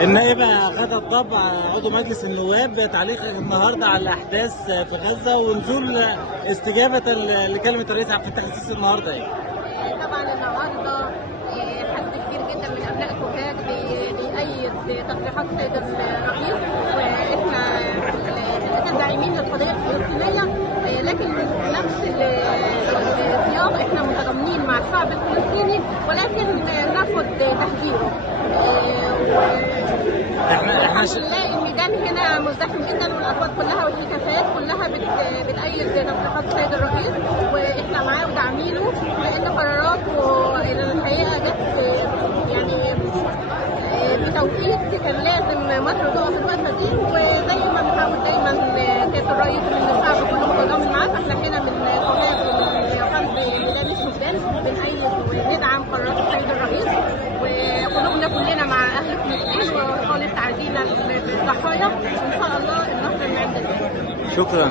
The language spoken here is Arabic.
النائبة غادة الضبع عضو مجلس النواب، تعليقك النهارده على الأحداث في غزة ونزول استجابة لكلمة الرئيس عبد الفتاح السيسي النهارده إيه؟ طبعا النهارده حد كبير جدا من ابناء سوهاج بيأيد تصريحات السيد الرئيس، واحنا داعمين للقضيه الفلسطينيه، لكن في نفس السياق احنا متضامنين مع الشعب الفلسطيني، ولكن ناخد تحذيره. احنا نلاقي الميدان هنا مزدحم جدا، والاصوات كلها والهتافات كلها بتأيد تصريحات السيد الرئيس، واحنا معاه وداعمينه، لان قراراته الحقيقه جت يعني بتوقيت كان لازم مصر تقف الوقفه دي، وزي ما بنحاول دايما سياده الرئيس ان الشعب كله متضامن معاه، فاحنا هنا من سوهاج ومن قلب ميدان السودان بنأيد وندعم قرارات السيد الرئيس، وقلوبنا كلنا مع اهل فلسطين، وخالص تعزينا للضحايا، وان شاء الله النصر من عند الله. شكرا.